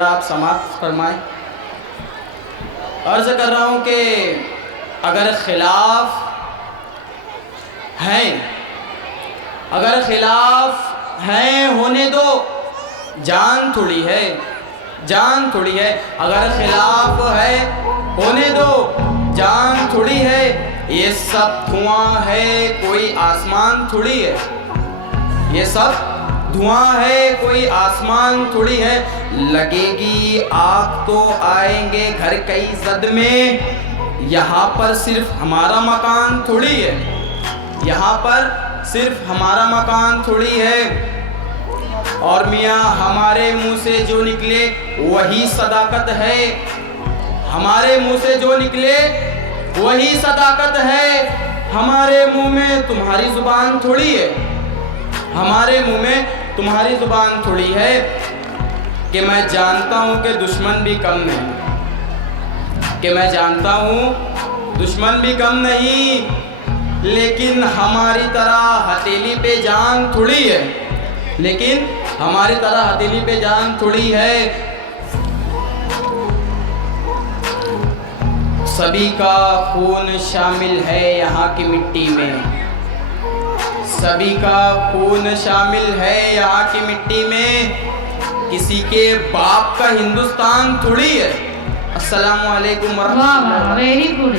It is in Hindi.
आप समाप्त फरमाएं। अर्ज कर रहा हूँ कि अगर खिलाफ हैं होने दो, जान थोड़ी है, जान थोड़ी है। अगर खिलाफ है होने दो, जान थोड़ी है। ये सब धुआं है, कोई आसमान थोड़ी है। ये सब धुआं है, कोई आसमान थोड़ी है। लगेगी आग तो आएंगे घर कई जद में। यहाँ पर सिर्फ हमारा मकान थोड़ी है, यहाँ पर सिर्फ हमारा मकान थोड़ी है। और मियाँ हमारे मुंह से जो निकले वही सदाकत है, हमारे मुंह से जो निकले वही सदाकत है। हमारे मुंह में तुम्हारी जुबान थोड़ी है, हमारे मुंह में तुम्हारी जुबान थोड़ी है। कि मैं जानता हूँ कि दुश्मन भी कम नहीं, कि मैं जानता हूँ दुश्मन भी कम नहीं। लेकिन हमारी तरह हथेली पे जान थोड़ी है, लेकिन हमारी तरह हथेली पे जान थोड़ी है। सभी का खून शामिल है यहाँ की मिट्टी में, सभी का खून शामिल है यहाँ की मिट्टी में। किसी के बाप का हिंदुस्तान थोड़ी है। अस्सलामु अलैकुम वरहमतुल्लाह। Very good.